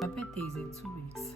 My birthday is in 2 weeks.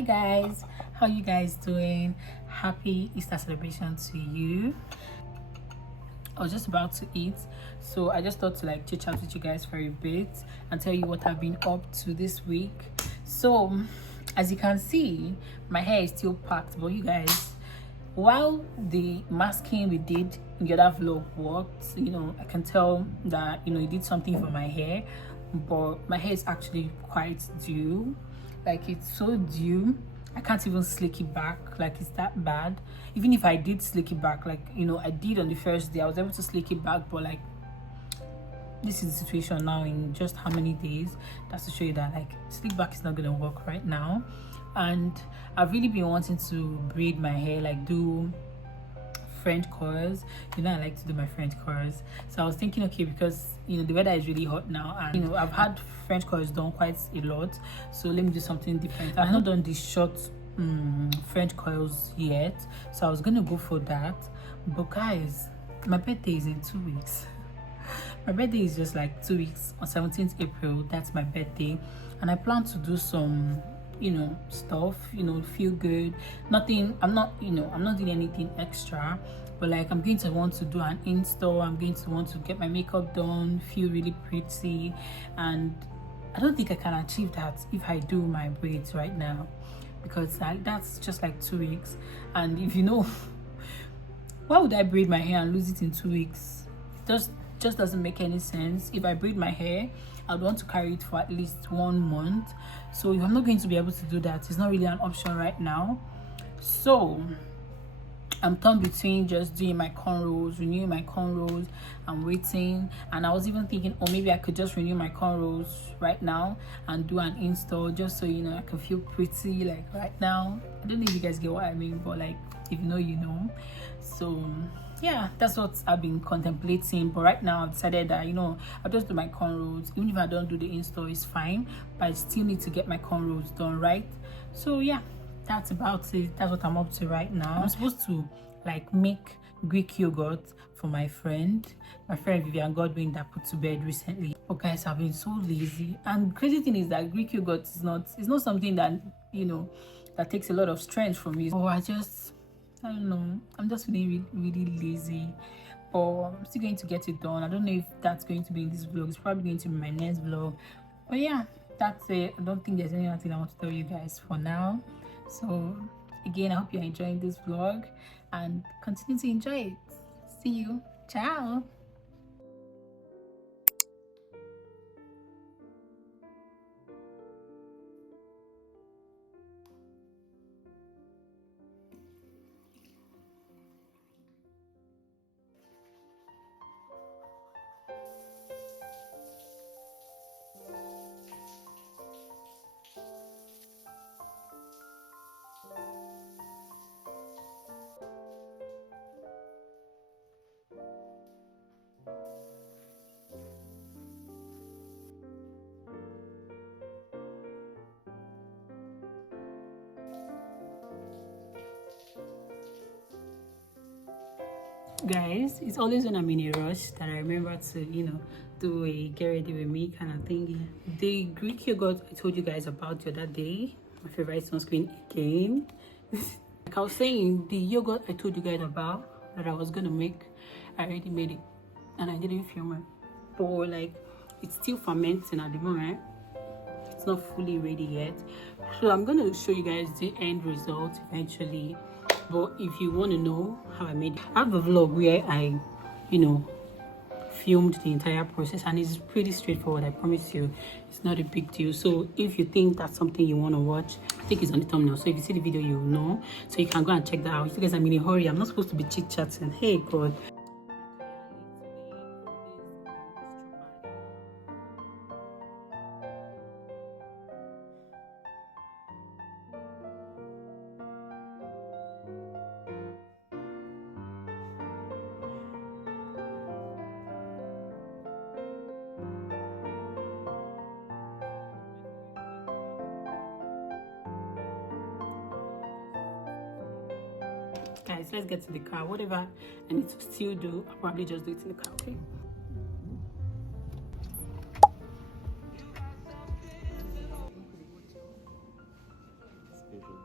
Hi guys, how you guys doing? Happy Easter celebration to you. I was just about to eat, so I just thought to like chit chat with you guys for a bit and tell you what I've been up to this week. So as you can see, my hair is still packed, but you guys, while the masking we did in the other vlog worked, I can tell that it did something for my hair, but my hair is actually quite due. Like, it's so due, I can't even slick it back. Like, it's that bad. Even if I did slick it back, like, I did on the first day, I was able to slick it back, but like, this is the situation now in just how many days. That's to show you that like slick back is not gonna work right now. And I've really been wanting to braid my hair, like do French curls. I like to do my French curls, so I was thinking, okay, because the weather is really hot now, and I've had French curls done quite a lot, so let me do something different. I've not done these short French curls yet, so I was gonna go for that. But guys, my birthday is in 2 weeks. My birthday is just like 2 weeks. On 17th April, that's my birthday, and I plan to do some stuff, feel good. Nothing, I'm not doing anything extra, but like I'm going to want to do an install. I'm going to want to get my makeup done, feel really pretty, and I don't think I can achieve that if I do my braids right now, because that's just like 2 weeks. And if why would I braid my hair and lose it in 2 weeks? It just doesn't make any sense. If I braid my hair, I'd want to carry it for at least 1 month. So if I'm not going to be able to do that, it's not really an option right now. So I'm torn between just doing my cornrows, renewing my cornrows, and waiting. And I was even thinking, oh, maybe I could just renew my cornrows right now and do an install, just so I can feel pretty like right now. I don't know if you guys get what I mean, but like, if you know. So yeah, that's what I've been contemplating. But right now I've decided that I'll just do my cornrows. Even if I don't do the install, it's fine, but I still need to get my cornrows done, right? So yeah, that's about it. That's what I'm up to right now. I'm supposed to like make Greek yogurt for my friend Vivian Godwin that put to bed recently. But guys, I've been so lazy, and crazy thing is that Greek yogurt is not something that that takes a lot of strength from me. Oh, I don't know, I'm just feeling really lazy, but I'm still going to get it done. I don't know if that's going to be in this vlog. It's probably going to be my next vlog, but yeah, that's it. I don't think there's anything I want to tell you guys for now. So again, I hope you're enjoying this vlog and continue to enjoy it. See you. Ciao. Guys, it's always when I'm in a rush that I remember to do a get ready with me kind of thingy. The Greek yogurt I told you guys about the other day, my favorite sunscreen again. Like I was saying, the yogurt I told you guys about that I was gonna make, I already made it and I didn't film it, but like it's still fermenting at the moment. It's not fully ready yet, so I'm gonna show you guys the end result eventually. But if you want to know how I made it, I have a vlog where I filmed the entire process, and it's pretty straightforward. I promise you, it's not a big deal. So if you think that's something you want to watch, I think it's on the thumbnail, so if you see the video, you'll know. So you can go and check that out. You guys, I'm in a hurry. I'm not supposed to be chit-chatting. Hey God. Guys, let's get to the car. Whatever I need to still do, I'll probably just do it in the car, okay? Special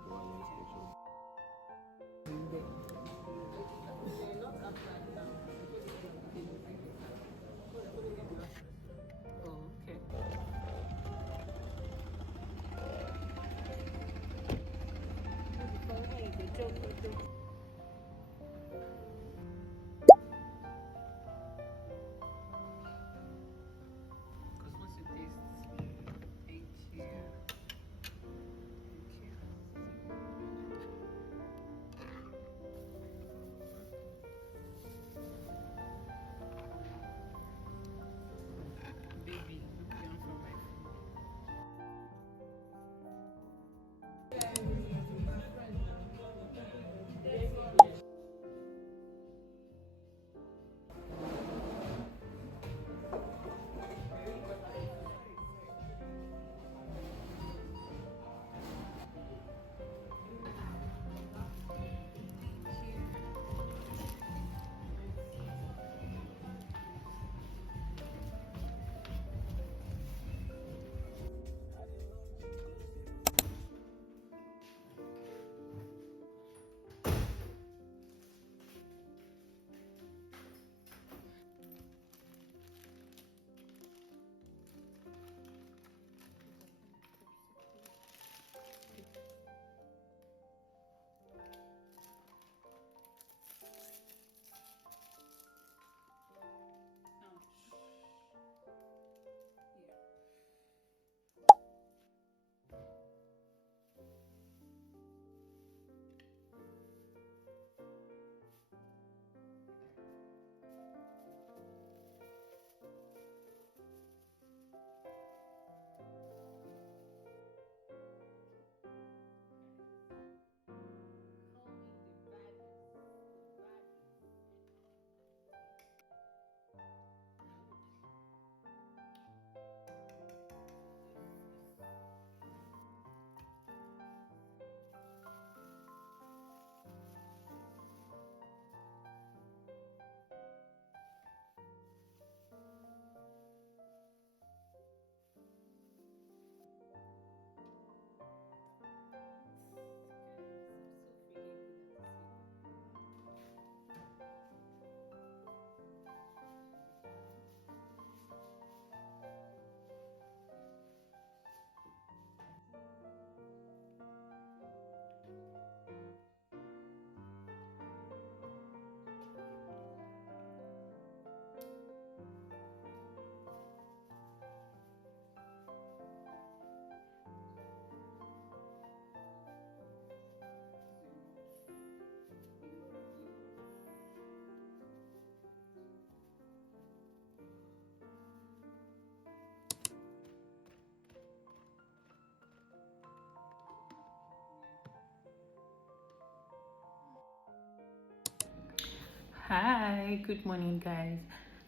Hi, good morning, guys.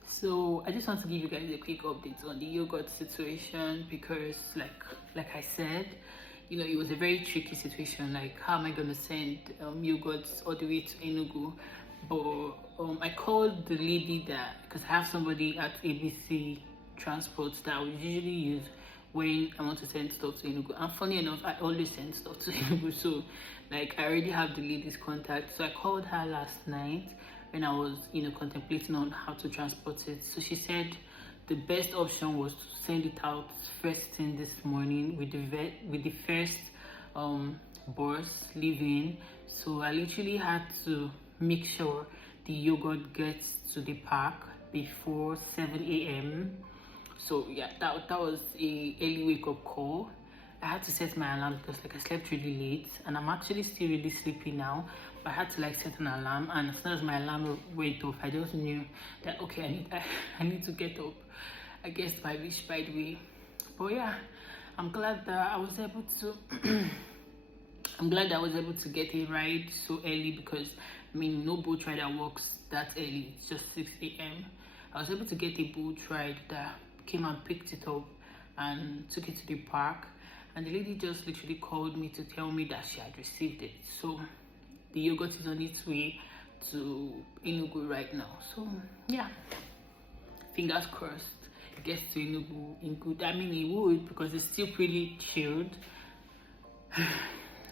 So I just want to give you guys a quick update on the yogurt situation because, like I said, it was a very tricky situation. Like, how am I gonna send yogurts all the way to Enugu? But I called the lady that because I have somebody at ABC Transport that I would usually use when I want to send stuff to Enugu. And funny enough, I always send stuff to Enugu, so like I already have the lady's contact. So I called her last night when I was, contemplating on how to transport it. So she said the best option was to send it out first thing this morning with the first bus leaving. So I literally had to make sure the yogurt gets to the park before 7 a.m. So yeah, that was a early wake up call. I had to set my alarm because like I slept really late and I'm actually still really sleepy now. But I had to like set an alarm, and as soon as my alarm went off, I just knew that okay, I need to get up. I guess by the way. But yeah, I'm glad that I was able to I'm glad I was able to get a ride so early because I mean no boat rider works that early. It's just 6 a.m. I was able to get a boat ride that came and picked it up and took it to the park, and the lady just literally called me to tell me that she had received it. So the yogurt is on its way to Enugu right now. So yeah, fingers crossed it gets to Enugu in good. I mean it would because it's still pretty chilled.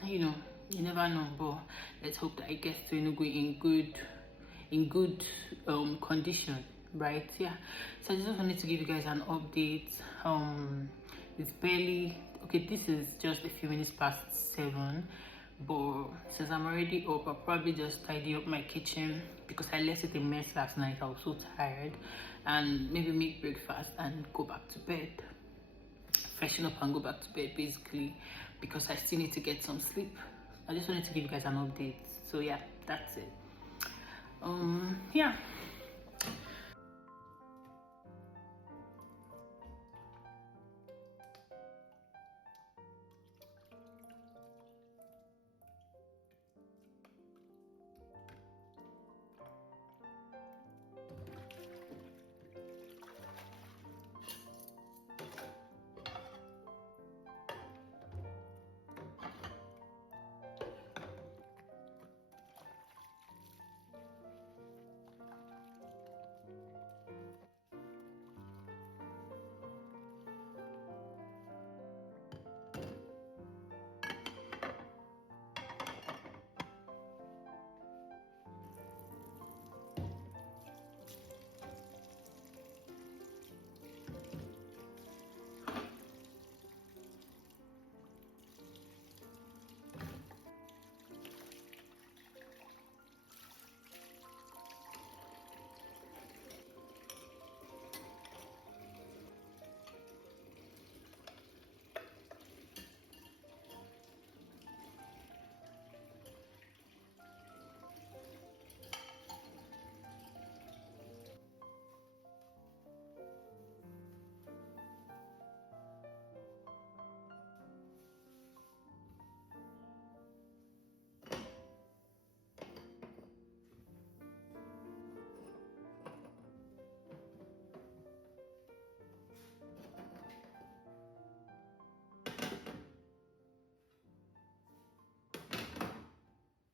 You never know, but let's hope that it gets to Enugu in good condition, right? Yeah. So I just wanted to give you guys an update. It's barely okay. This is just a few minutes past 7, but since I'm already up, I'll probably just tidy up my kitchen because I left it a mess last night. I was so tired, and maybe make breakfast and go back to bed, freshen up and go back to bed basically, because I still need to get some sleep. I just wanted to give you guys an update. So yeah, that's it. Yeah,